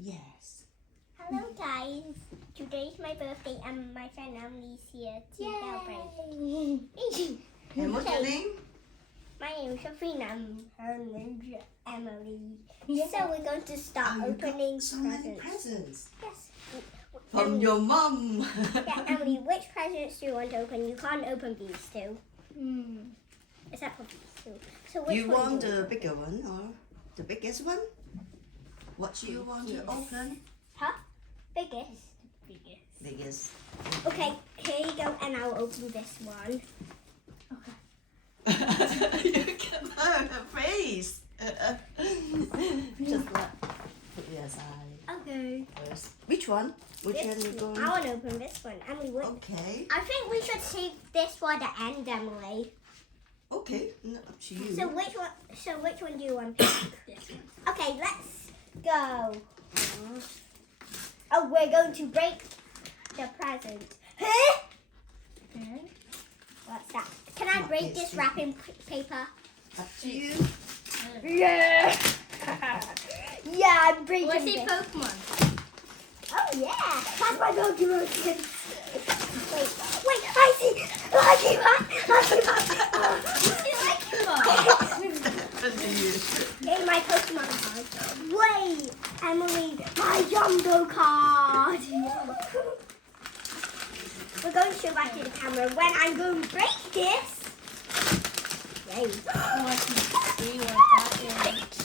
Yes. Hello guys. Today's my birthday and my friend Emily's here to celebrate. And what's your name? My name is Sophie and her name is Emily. So we're going to start opening so many presents. presents. Yes. From your mum. Yeah, Emily, which presents do you want to open? You can't open these two. Except for these two. So which You one want do you the bigger one or the biggest one? What do you want to open? Huh? Biggest? Biggest. Okay, here you go, and I'll open this one. You can learn her face. Just put it aside. Okay. First. Which one? Which one you I going? want to open this one. Emily, what? Okay. I think we should save this for the end, Emily. Okay. Up to you. So which one do you want? This one. Okay, let's go. Oh, we're going to break the present. Huh? What's that? Can I break this wrapping paper? Up to you. Yeah. Yeah, I'm breaking What's this. a Pokémon? Oh yeah, that's my Pokemon. Wait, I see Lankybox. In my Pokemon card. Wait, Emily, my Jumbo card. We're going to show back to the camera when I'm going to break this. Yay. I want to see what that is.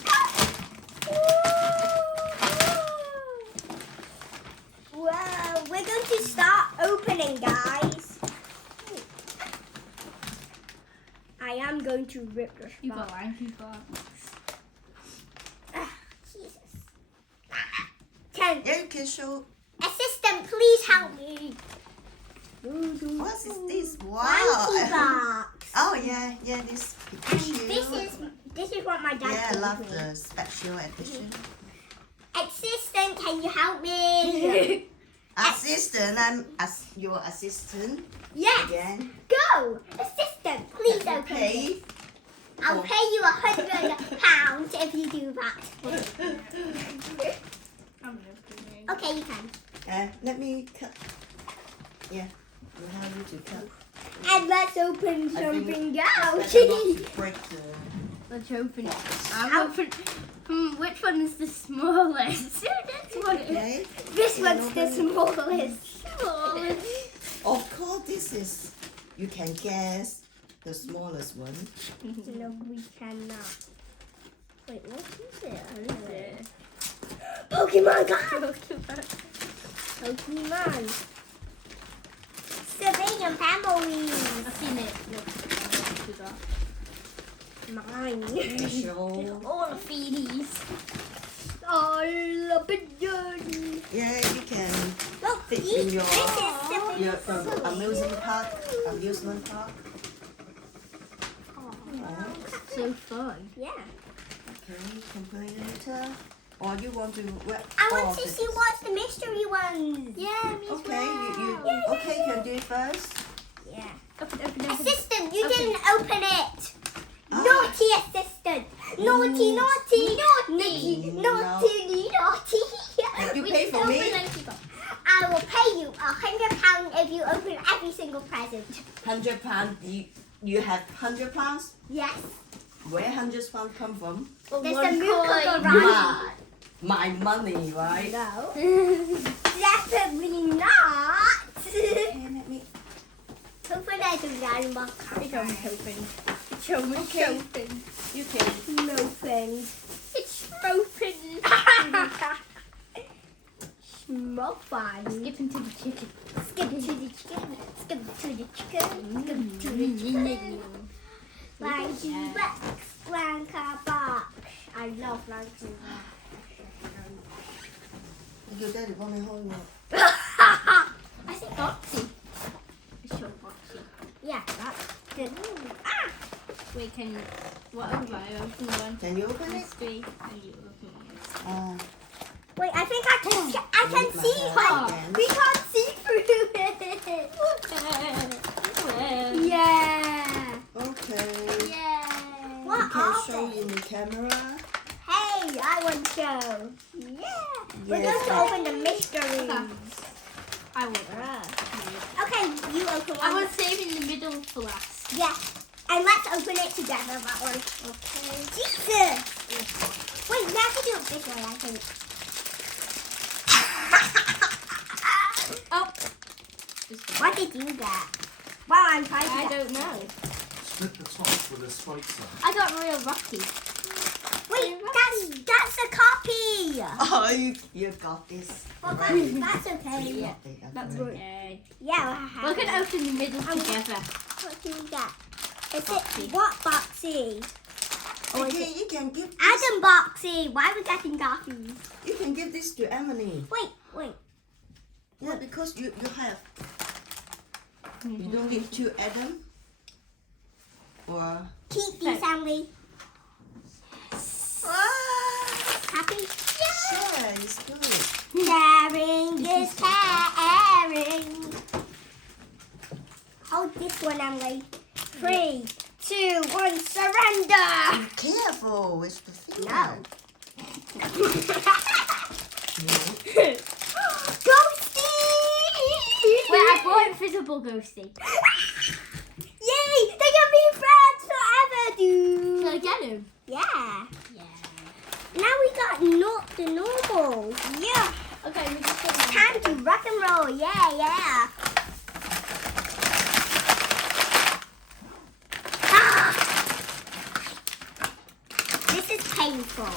Wow, we're going to start opening, guys. I am going to rip the You got spot. Lankybox. Jesus. 10. Yeah, you can show. Assistant, please help me. What is this? Wow. Lankybox. Oh yeah, this And Pikachu. this is what my dad Yeah, I gave love me. the special edition. Assistant, can you help me? Assistant, I'm your assistant Yes. again. Go. Assistant, please open it. Okay. I'll pay you £100 if you do that. I'm opening. Okay, you can. Let me cut. Yeah, we have you to cut. And let's open I something think else. it's better not to break the. Let's open it. I'm open. Which one is the smallest? That's what it is. Okay. This one's the smallest. Of course, this is. You can guess the smallest one. No, we cannot. Wait, what is it? Pokemon card! Pokemon. Sylvanian family. I've seen it. Look, we got Mine. Special. all the feelies. All the pigeons. Yeah, you can Look, fit this in is your Sylvanian. amusement park. Amusement park. So fun. Yeah. Okay, you can play later. Or you want to wrap I all want to of see it? what's the mystery ones. Yeah, me Okay, you Yeah, okay? yeah. Can do it first. Yeah. Open. Assistant, you Okay. didn't open it. Ah. Naughty assistant. Naughty, naughty, naughty, No. naughty, naughty. You pay for me. I will pay you £100 if you open every single present. £100. You have £100. Yes. Where £100 come from? There's a milk around. My money, right? No. Definitely not. Okay, let me. Open it to Lankybox. It's almost open. It's almost Okay. open. You can. Open. It's open. Small fun. Skip into the chicken. Skip to the chicken. Skip to the chicken. Skip to the chicken. Lankybox. Lankybox. I love Lankybox. Your daddy want me hold it. I see Foxy. It's so Foxy. Yeah, that's good. Ah! Wait, what if I open one? Can you open it? It's three, and you open one. Wait, I think I can Leave my see hand it. again. We can't see through it. Yeah. Okay. Yay! What You can are show they? in the camera. Hey, I I want to go. Yeah. We're Yes, going to open the mystery. I will. Okay, you open I one. was saving the middle for last. Yeah. And let's open it together, that one. Okay. Jesus! Wait, we have to do it this way, I think. Oh. What did you get? Wow, I'm trying to I get... don't know. Split the top with a spikes on. I got real rocky. Wait, that's a copy! Oh, you got this. Well, that's okay. Yeah. That's good. good. Yeah, We're going to open the middle together. What do you get? Is it what Boxy? Or is it You can give this, Adam Boxy? Why are we getting copies? you can give this to Emily. Wait. Yeah, because you have. You don't give to Adam. Or Keep these, Emily. Happy? share is good. Sharing is caring. Hold this one, Emily. 3, 2, 1, surrender! Careful with the finger. No. No. Ghosty! Wait, I brought invisible ghosty. Yay! They can be friends forever, dude! Shall I get him? Yeah. Yeah. Now we got not the normal. Yeah. Okay, we just get Time to rock and roll. Yeah. Ah! This is painful.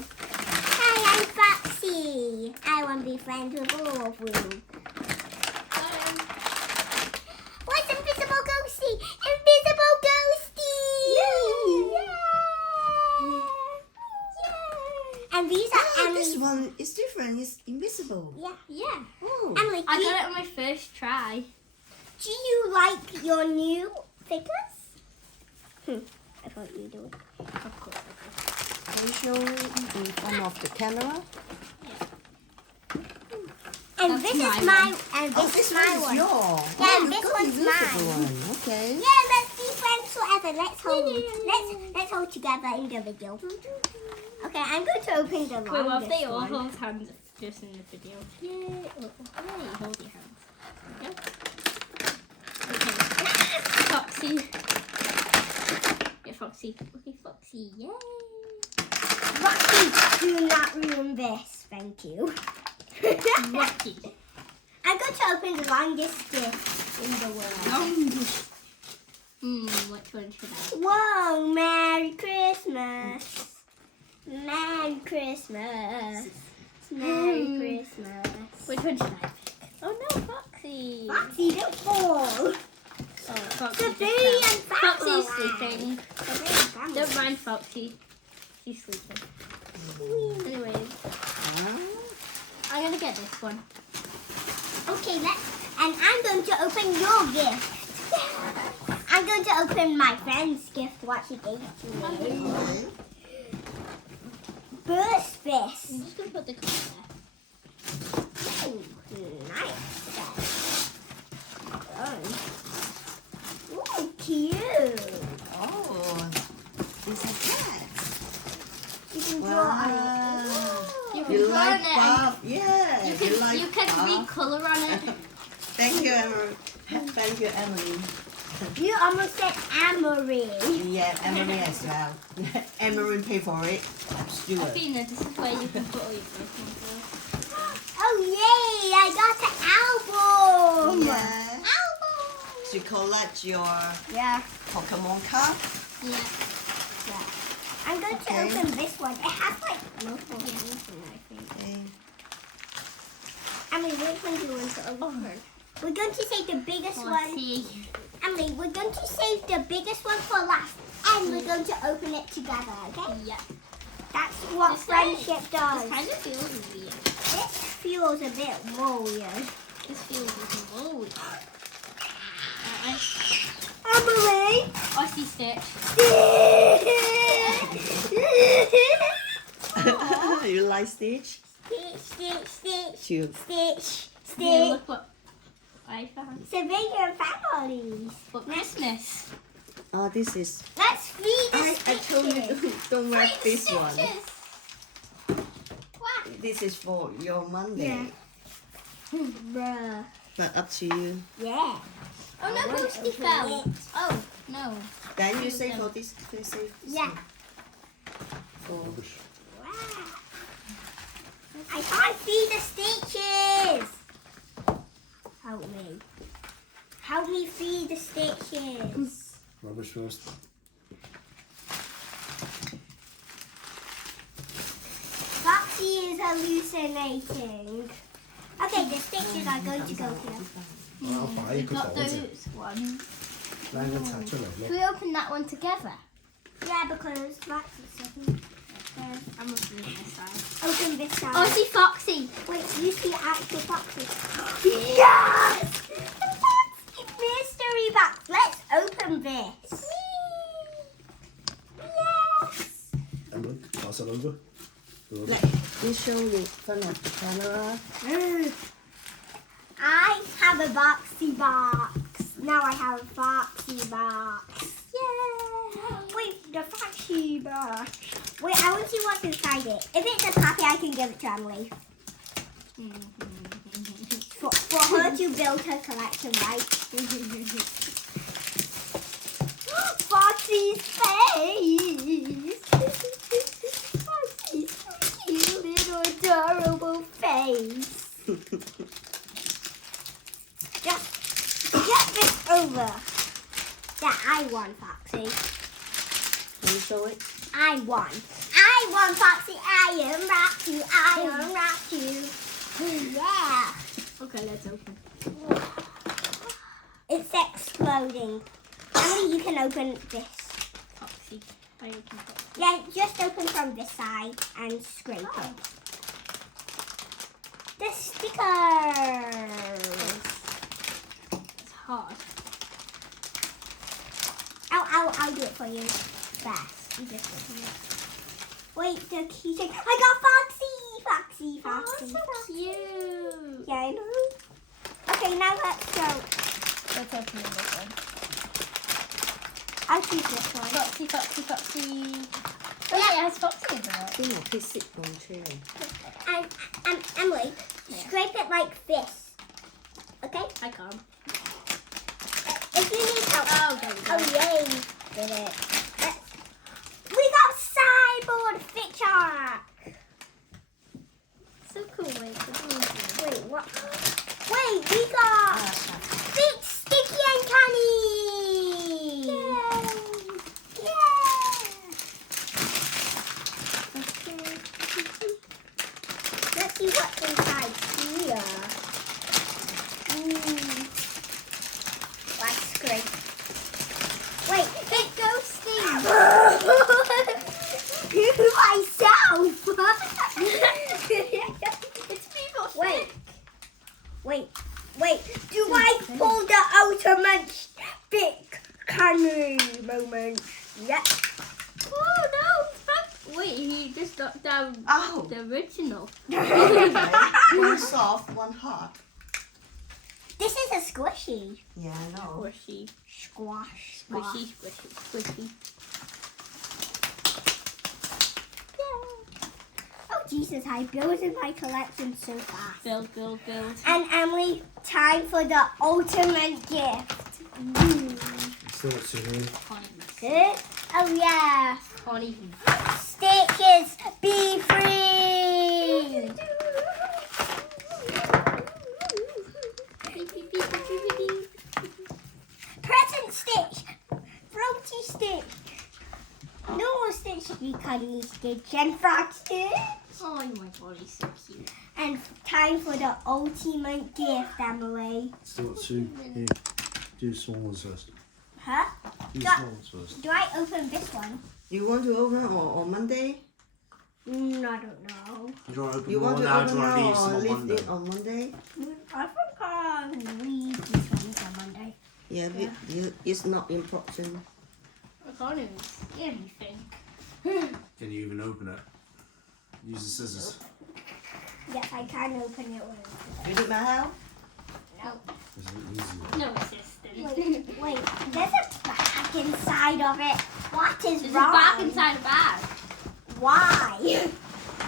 Hi, I'm Foxy. I want to be friends with all of you. What's invisible ghosty? Invisible ghosty! Yeah. And these are Oh, Emily's. this one is different. It's invisible. Yeah. Oh. Emily, I got it on my first try. do you like your new figures? I thought you do. Of course. Can you show in front of the camera? And That's this my is my one. and Oh, this this is my one is one. yours. Yeah, Oh, you this got one's invisible mine. one. Okay. Yeah, let's be friends forever. Let's hold together in the video. Okay, I'm going to open the Wait, what if longest they all one. hold hands just in the video? Yay. Oh, hey, hold your hands. There we go. Okay. Foxy. Yeah, Foxy. Okay, Foxy. Yay. Rocky, do not ruin this. Thank you. Rocky. I'm going to open the longest gift in the world. Which one should I? Whoa, Merry Christmas. Merry Christmas. Merry Christmas. Which one should I pick? Oh no, Foxy. Foxy, don't fall. Oh, Foxy The just bee fell. and Foxy's family. sleeping. Don't mind Foxy. She's sleeping. Anyways, I'm gonna get this one. Okay, and I'm going to open your gift. I'm going to open my friend's gift, what she gave to me. Okay. Burst I'm Fist. just gonna put the card Ooh, nice. Ooh, cute. Oh, this is cat. You can draw on it. Wow. there. You can You draw like on it. Bob? Yeah. You can like you can Bob? recolor on it. Thank you, Emily. Thank you, Emily. You almost said Amory. Yeah, Emily as well. Emily pay for it. Stuart. Athena, this is where you can put all your Pokemon. Oh yay! I got the album. Yeah. Album. To collect your Yeah. Pokemon card. Yeah. I'm going to Okay. open this one. It has like multiple things in it, I think. Okay. Emily, which one do you want to open? We're going to save the biggest Let's one. see. Emily, we're going to save the biggest one for last, and we're going to open it together. Okay? Yeah. That's what This friendship This does. kind of feels weird. This feels a bit more weird. This feels like a weird. Emily. I see Stitch. You like Stitch? Stitch. Cute. Stitch. Yeah, Stitch. look what I found. Sylvanian families. For Christmas. Oh, this is. Let's feed the I stitches. told you don't wrap Three this one. stitches. What? This is for your Monday. Bruh. But up to you. Yeah. Oh no, want Posty to fell. open Oh no. Then you say for this, please say this Yeah. one. For Wow. I can't feed the stitches. Help me. Help me feed the stitches. Rubbish first. Foxy is hallucinating. Okay, the stitches are going to go here. 我有擺 We've 佢 got 袋隻， those ones. 拉緊拆出嚟 Can 咯。 we open that one together? Yeah, because Foxy's second. I'm opening this side. Open this side. Oh, I see Foxy. Wait, you see actual boxes? Yes! The Foxy mystery box. Let's open this. Yes! Emily, pass it over. let me show you in front of the camera. I have a Foxy box. Now I have a Foxy box. Yeah! Wait, the Foxy box. Wait, I want to see what's inside it. If it's a puppy, I can give it to Emily. For her to build her collection, right? Foxy's face! Foxy's cute little adorable face. Just get this over. Yeah, I won, Foxy. Can you show it? I won. I won, Foxy. I unwrapped you. I unwrapped you. Yeah. Okay, let's open. It's exploding. Emily, you can open this. Foxy. I open Foxy. Yeah, just open from this side and scrape it. The stickers. It's hard. I'll do it for you. Fast. You just open it. Wait, the keychain. I got Foxy. Foxy. Cute. Yeah, I know. Okay, now let's go. Let's open this one. I'll choose this one. Foxy, Foxy, Foxy. Oh yeah, it has Foxy in it. 邊個可以 sit on chair？ And Emily, scrape it like this. Okay? I can't. If you need help. Oh, there we go. Oh, yay. Did it. We got sideboard fit chart. So cool. Wait, Wait, what? Wait, we got fit sticky and canny. Yeah. Okay. Let's see what's inside here. Let's scrape. Wait, It ghosting. myself. It's people. Wait. Do I pull the ultimate big canny moment? Yep. Oh no! Wait, he just knocked down Oh. the original. One soft, one hard. This is a squishy. Yeah, I know. Squishy, Squash. squishy, squishy, squishy. Oh Jesus, I built in my collection so fast. Build, build, build. And Emily, time for the ultimate gift. Still got two here. Good. Oh yeah. Can't even. Stitches, be free. Present stitch, floaty stitch, normal stitch, Ricardi stitch, and frog stitch. Oh my god, he's so cute. And time for the ultimate gift, Emily. Still got two here. Do small ones first. Huh? Do Yeah. small ones first. Do I open this one? You want to open on Monday? I don't know. Do you want to open You more want to now? open Do you want to now leave some or on leave Monday? it on Monday? I think I'll leave this one for Monday. Yeah, it's not important. I can't even see anything. Can you even open it? Use the scissors. Yes, I can open it with. You need my help? No. Is it easy? No assistance. Wait, there's a bag. bark inside of it. What is There's wrong? a bark inside a bag. Why?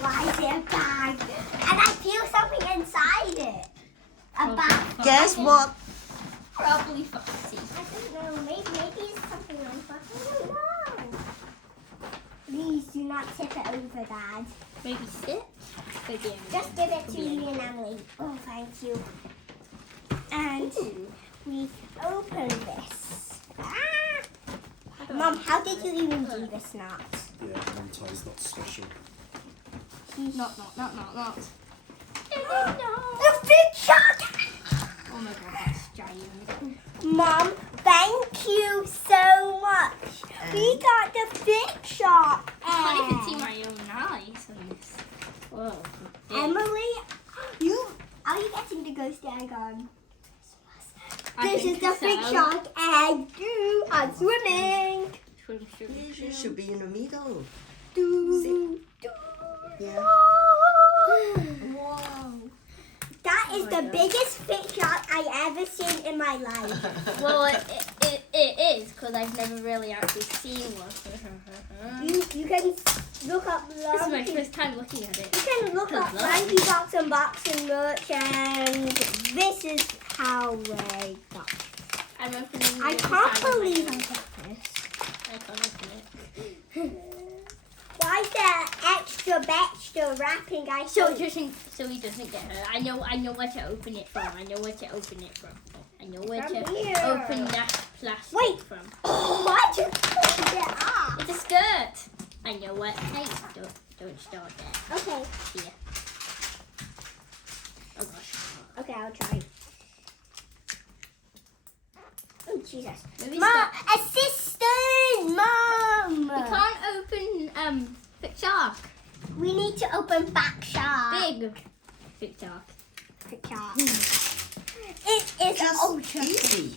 Why is there a bag? And I feel something inside it. A bag. Guess what? Probably Foxy. I don't know. Maybe it's something like that. I don't know. Please do not tip it over, Dad. Maybe sit. Just give it to me and Emily. Oh, thank you. And we open this. Ah! Mom, how did you even do this knot? Yeah, one tie's not special. Not. The big shark! Oh my god, that's giant. Mom, thank you so much. We got the big shark. I can't even see my own eyes on this. Whoa. Emily, are you getting the ghost egg on? I This is think the big so. shark egg. I'm swimming. Swim. It should be in the middle. Do, Yeah. Whoa. That is the biggest fish shark I ever seen in my life. Well, it is, because I've never really actually seen one. You can look up This is my Lanky. first time looking at it. You can look up Lankybox unboxing merch, and this is how they got. I'm opening I the can't inside of my believe I own. got this. I can't open it. Why is there extra wrapping? So he doesn't get hurt. I know where to open it from. I know where to open it from. I know where From to here. open that plastic Wait. from. What? Get off. It's a skirt. I know what. Hey, don't start there. Okay. Here. Oh gosh. Okay, I'll try. Oh Jesus! Maybe Mom, start. assistant, Mom. We can't open Big Shark. We need to open back shark. Big Shark. Big shark. It is Just ultra. easy.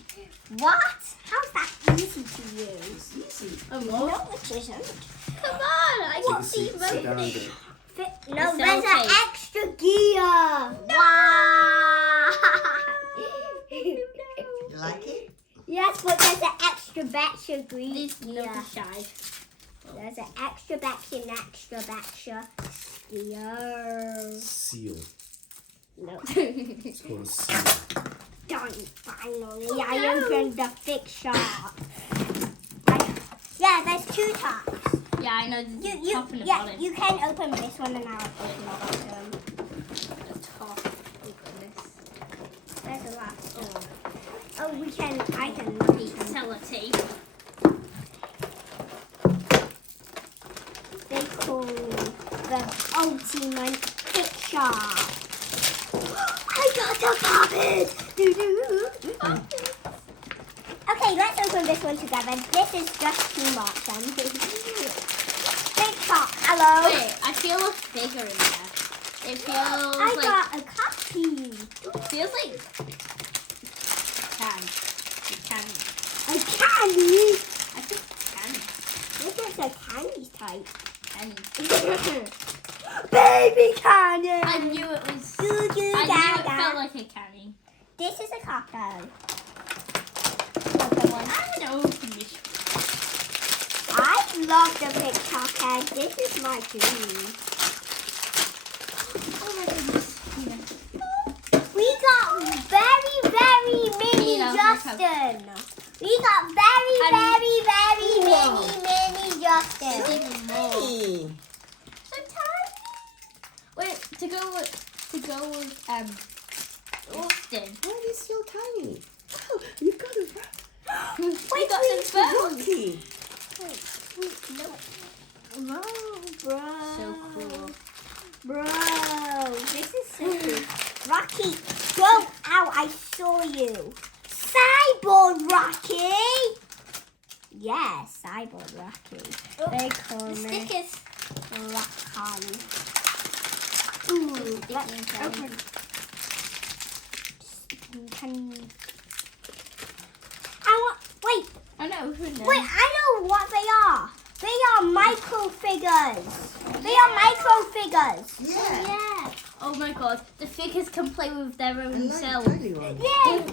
What? How's that easy to use? It's easy. Oh, No, what? it isn't. Come on! I Take a can't see seat, sit down a both. bit. No, It's there's an okay. extra gear. Wow. You like it? Yes, but there's an extra batch of green These gear. little shy. There's an extra batch and extra batch of gear. Seal. No. It's called a seal. Done. Finally, Oh, I no. opened the big shark. Yeah, there's two tops. Yeah, I know. The top and the Yeah, bottom. you can open this one and I'll open the bottom. The top. Open this. There's a lot. Oh, I can. Sellotape. They call the ultimate big shark. I got the puppet! Okay, let's open this one together. This is just too much. Big shark, hello. Wait, I feel a bigger in there. It feels I like got a copy. feels like candy. A candy? I think candy. This is a candy type. Candy. Baby candy! I knew it was. Do, do, I knew it da, felt da. like a candy. This is a cocktail. I'm gonna open this. I love the big chocolate. This is my dream. Oh my goodness. We got very, very mini Mira, Justin. We got very, And- very, very Whoa. mini Justin. Even more. Hey. So tiny. Wait, to go with Austin. Why is it so tiny? Oh, you got it. We got some bones. Rocky. No, bro. So cool. Bro, this is so cool. Rocky, go out. I saw you. Cyborg Rocky. Yes, Cyborg Rocky. They call The me stickers. Rocky. Ooh, let's inside. open. Wait, I know. Who knows? wait, I know what they are. They are micro figures. They are micro figures. Yeah. Yeah. Oh my god, the figures can play with their I own like selves. tiny one. Yay!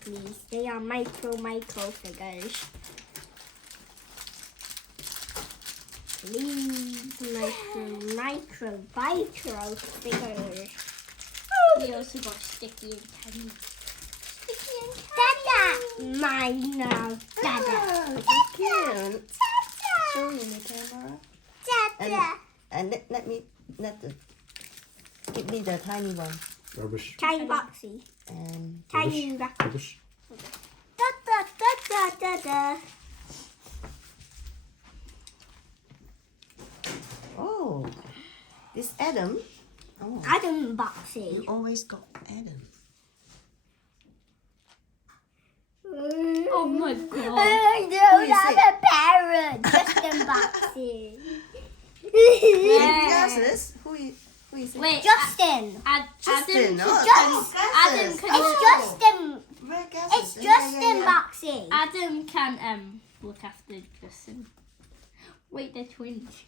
please. They are micro figures. Please, micro figures. We also got Sticky and Candy. Dada! Mine now. Dada. Oh, cute. Show me the camera. Dada. And give me the tiny one. Rubbish. Tiny boxy. And Tiny Rubbish. da. oh, this Adam. Oh, Adam boxy. you always got Adam. Oh my god. No, is not it? a parrot. Just a boxy. Who else is? Who is it? Wait, Justin. Justin. Adam, Oh, Adam Gus's. can It's Oh. Justin. Where Gus It's is? Justin Yeah. boxy. Adam can look after Justin. Wait, they're twins.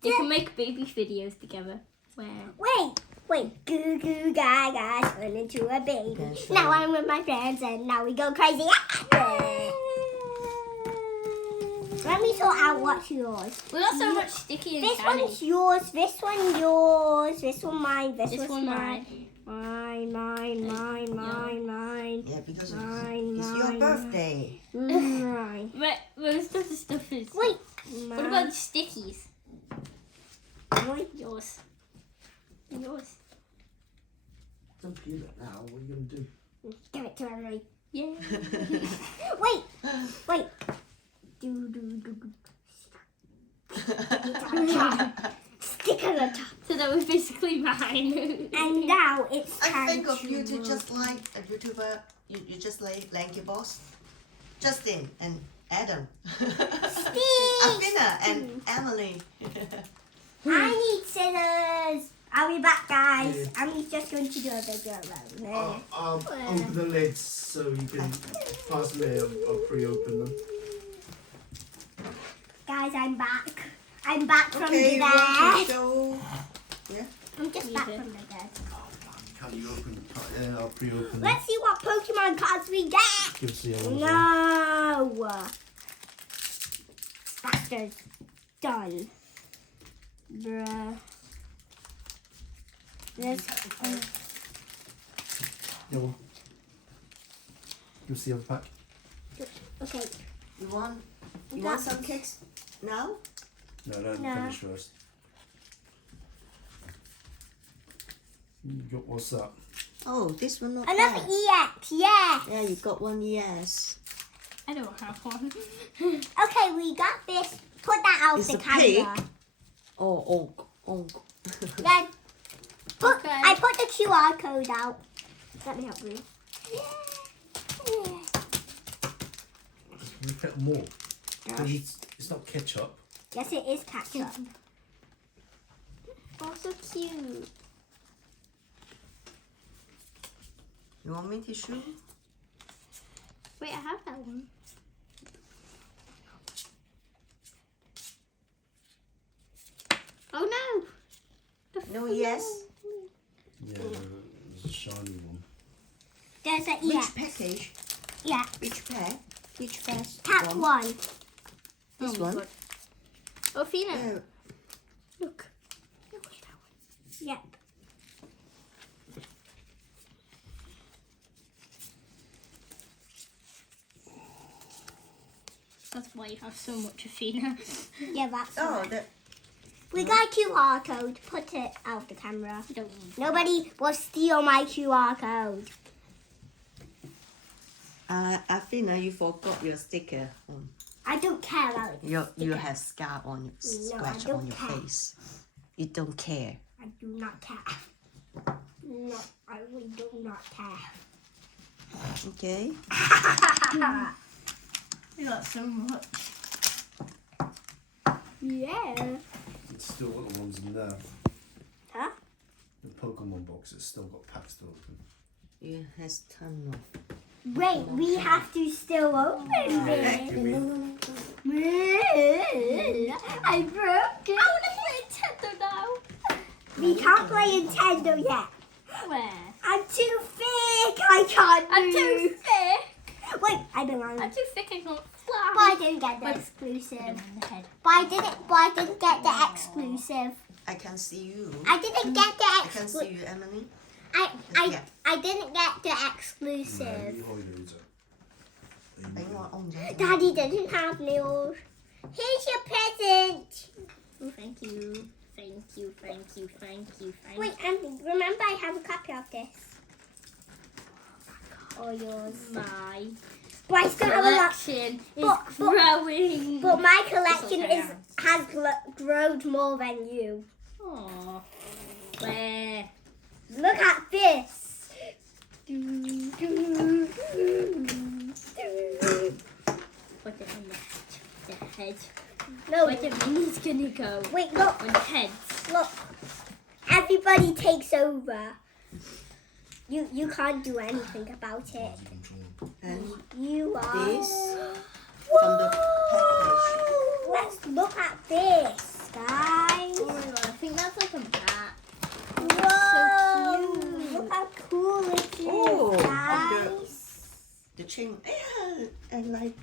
They can make baby videos together. Where? Wait. Goo goo gaga turned into a baby. That's Now right. I'm with my friends and now we go crazy. Let me sort out what's yours. We got so much Sticky and This Candy. one's yours. This one yours. This one mine. This This one's one mine. mine. Mine. Yeah, because Mine, it's your mine, birthday. Mine. But most of the stuff is. Wait. What about the Stickies? Mine. Yours. Yours. Don't do that now. What are you going to do? Give it to Emily. Yeah. Wait. Do. Stick on the top. So that was basically mine. And now it's I time think of you to to just like a YouTuber. You just like Lankybox, Justin and Adam, Athena and Emily. I need scissors. I'll be back, guys. I'm just going to do a video around. I'll open the lids so you can pass me. I'll pre-open them. Guys, I'm back. I'm back from Okay, the you want dead. to show? I'm just back from the dead. Can you open? I'll pre-open them. Let's see what Pokemon cards we get. Give us the other one. No. Bastard's done. Bruh. There's Yeah, well. Give us the other pack. okay. You want got- some cakes now? No, don't No. finish first. You got what's that? Oh, this one not Another bad. EX, yeah. Yeah, you got one. Yes. I don't have one. Okay, we got this. Put that out It's the a pig. camera. Oh. Then Okay. I put the QR code out. Let me help you. We put more. It's not ketchup. Yes, it is ketchup. Oh, so cute. You want me to show? Wait, I have that one. Oh no! No, yes. Yeah, there's a shiny one. There's an Which EX. package? Yeah. Which pack? Which pack? Pack one. This Oh my one? God. Oh, Fina, Yeah. look. Look at that one. Yep. That's why you have so much of Fina. Yeah, that's Oh, right. that. We got a QR code. Put it out the camera. You don't need Nobody will steal my QR code. Athena, you forgot your sticker. I don't care about it. You have scar on your scratch don't on your care. face. You don't care. I do not care. No, I really do not care. Okay. You got so much. Yeah. It's still got the ones in there. Huh? The Pokemon box, it's still got packs to open. You has ton of. Wait, we have to still open it. No. I broke it. I want to play Nintendo now. We can't play Nintendo yet. Where? I'm too big. I can't I'm move. too thick. Wait, I belong. I'm too thick. I can't But fly. I didn't get the Wait. exclusive. On the head. But I didn't get the exclusive. I can see you. I didn't get the I can see exclusive. you, Emily. I didn't get the exclusive. Đánh ngồi ông ra. Daddy didn't have nails. Here's your present. Oh, thank you. Thank you. Thank you. Thank you. Thank Wait, and remember I have a copy of this. Or yours. My But I still have a lot. collection is But- growing. But my collection okay, has grown more than you. Aww. Where? Look at this. Put it on the head. No, Where the mini's gonna go? wait, look, On the head. look. Everybody takes over. You can't do anything about it. And You are. this from the package. Whoa! Let's look at this, guys. Oh my god, I think that's like a bat. Whoa! so cute. Look how cool it is, Oh, guys. The chain. Yeah, I like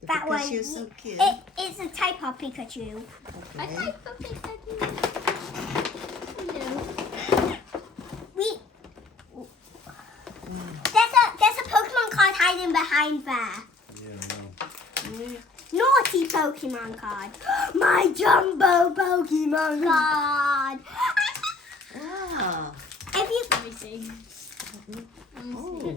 the That one, Pikachu. So cute. It's a type of Pikachu. I Okay. like the Pikachu. Hello. We there's a Pokemon card hiding behind there. Yeah, Naughty Pokemon card. My jumbo Pokemon card. Ah. If you Let me see. Oh,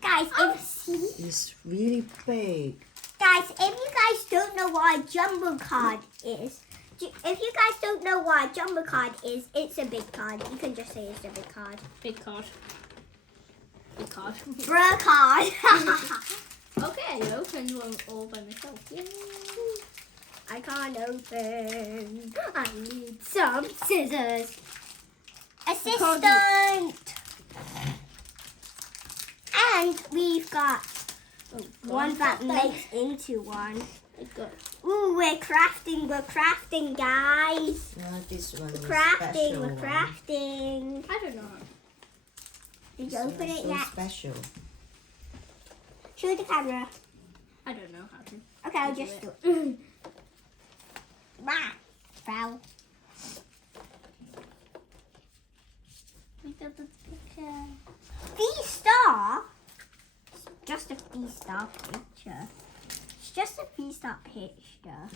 guys, if it's really big. if you guys don't know what a jumbo card is, if you guys don't know what a jumbo card is, it's a big card. You can just say it's a big card. Big card. Big card. Bruh card. Okay, I opened one all by myself. Yay. I can't open. I need some scissors. Assistant. And we've got one that makes into one. I got Ooh, we're crafting, guys. No, this one is Crafting, special we're one. crafting. I don't know. Did you This open one is it so yet? special. Show the camera. I don't know how to. Okay, I'll do just it. do it. Bah, fell. We got the picture. V-Star. Just a V-Star picture. It's just a V-Star picture.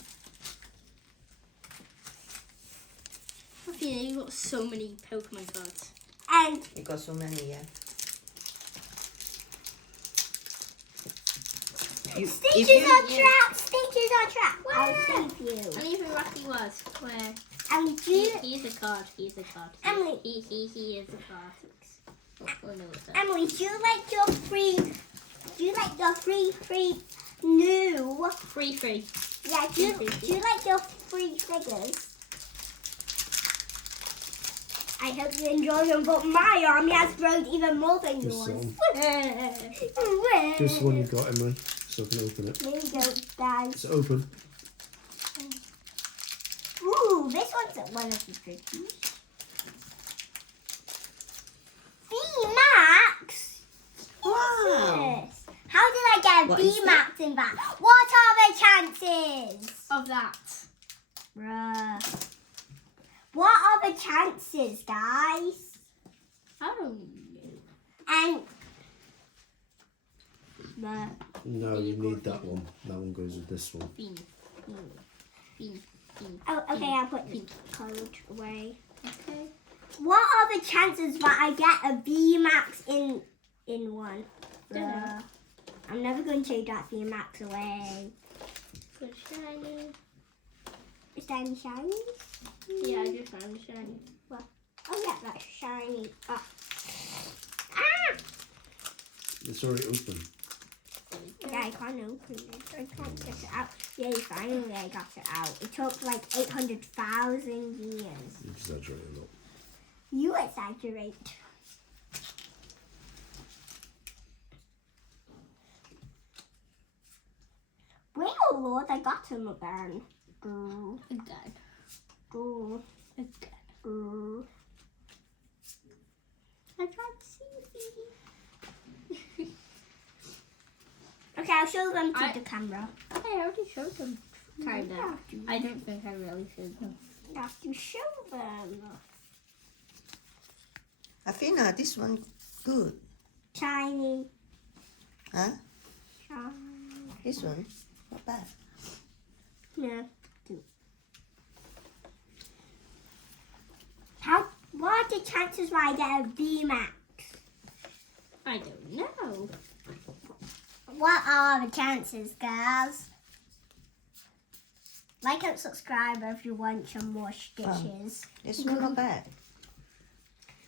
I feel you got so many Pokemon cards. And We got so many, yeah. Stitches are trapped. Stitches are trapped. I'll save you. And even Rocky was. Where? And He's a card. He's a card. Emily. He is a card. Oh no, it's that. Emily, do you like your free? Do you like your free new? Free. Yeah. Do you like your free figures? I hope you enjoy them, but my army has grown even more than Just yours. some. Just the one you got, Emily, so I can open it. There you go, guys. It's open. Ooh, this one's one of the pretties. V-Max? Wow. Yes. How did I get What is V-Max in that? What are the chances? Of that. Bruh. What are the chances, guys? I don't know. And the No, you need that one. That one goes with this one. Bean. oh, okay, I'll put the code away. Okay. What are the chances that I get a V-Max in one? Dunno. I'm never going to take that V-Max away. Good shiny. Is that any shiny? Yeah, I just found a shiny. Oh yeah, that's shiny. Oh. Ah! It's already open. Yeah, I can't open it. I can't get it out. Yay, finally I got it out. It took like 800,000 years. You exaggerate a lot. You exaggerate. Wait, oh Lord, I got him again. Again. Again. I tried to see. Okay, I'll show them to the camera. I already showed them. Kinda. I don't think I really showed them. You have to show them. Athena, this one good. Shiny. Huh? Shiny. This one, not bad. Yeah. What are the chances I get a VMAX? I don't know. What are the chances, guys? Like and subscribe if you want some more stitches. This one not bad.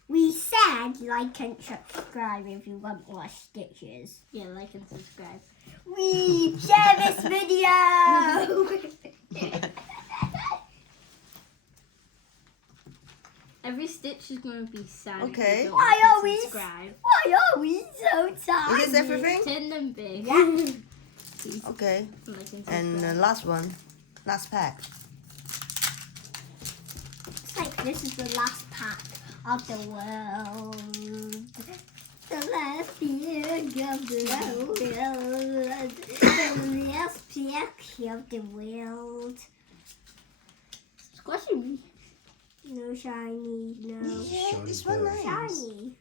We said like and subscribe if you want more stitches. Yeah, like and subscribe. We share this video. Every stitch is going to be sad. Okay. If you don't Why like and are we- subscribe. Why are we so tired? Is this everything? Tin them big. Yeah. Okay. Like and And subscribe. last one, last pack. It's like this is the last pack of the world. The last pack of the world. The last pack of the world. Squashing me. No shiny, no. Yeah, Shiny this one bird. nice. Shiny.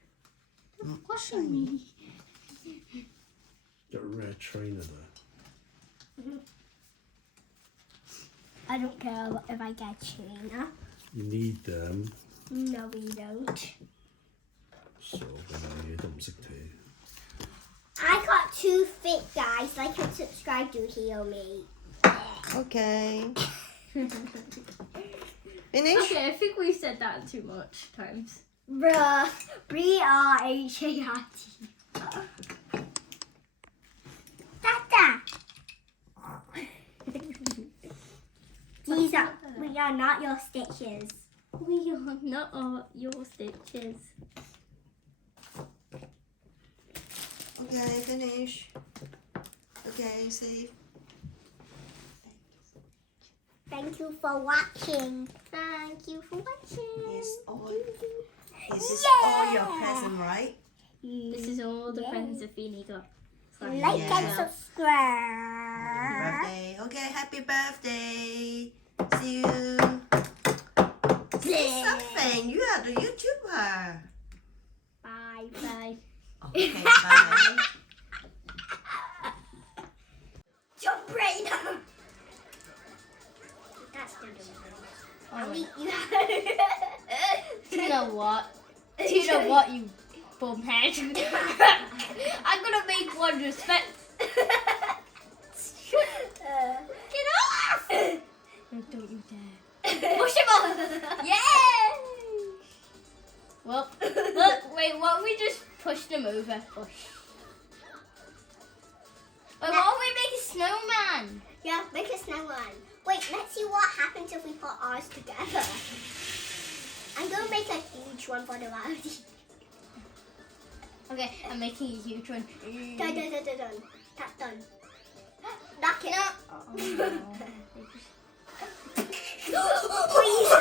Squashing me. Got a rare trainer there. I don't care if I get trainer. You need them. No, we don't. Så vad är de sagt till? I got 2 fit guys. Like and subscribe to heal me. Okay. Finish? Okay, I think we said that too much times. Bruh. BRHART. Tata. We are not your stitches. We are not all your stitches. Okay, finish. Okay, save. Thank you for watching. Thank you for watching. Yes, all. This is Yeah. all your present, right? This is all the Yay. friends Athena got. Like Yeah. and subscribe. Birthday. Okay, happy birthday. See you. Say something. You are the YouTuber. Bye. Bye. Okay, bye. Your brain. That's the Oh, you you know what? You know what, you bumhead? I'm gonna make one respect. Get off! No, don't you dare. Push him off! Yay! Well, look, wait, what if we just pushed him over? Push. Wait, what if we make a snowman? Yeah, make a snowman. Wait, let's see what happens if we put ours together. I'm gonna make a huge one for the rowdy. Okay, I'm making a huge one. Done, done, done, done, done. That's done. Knock it up. Oh, no. Please.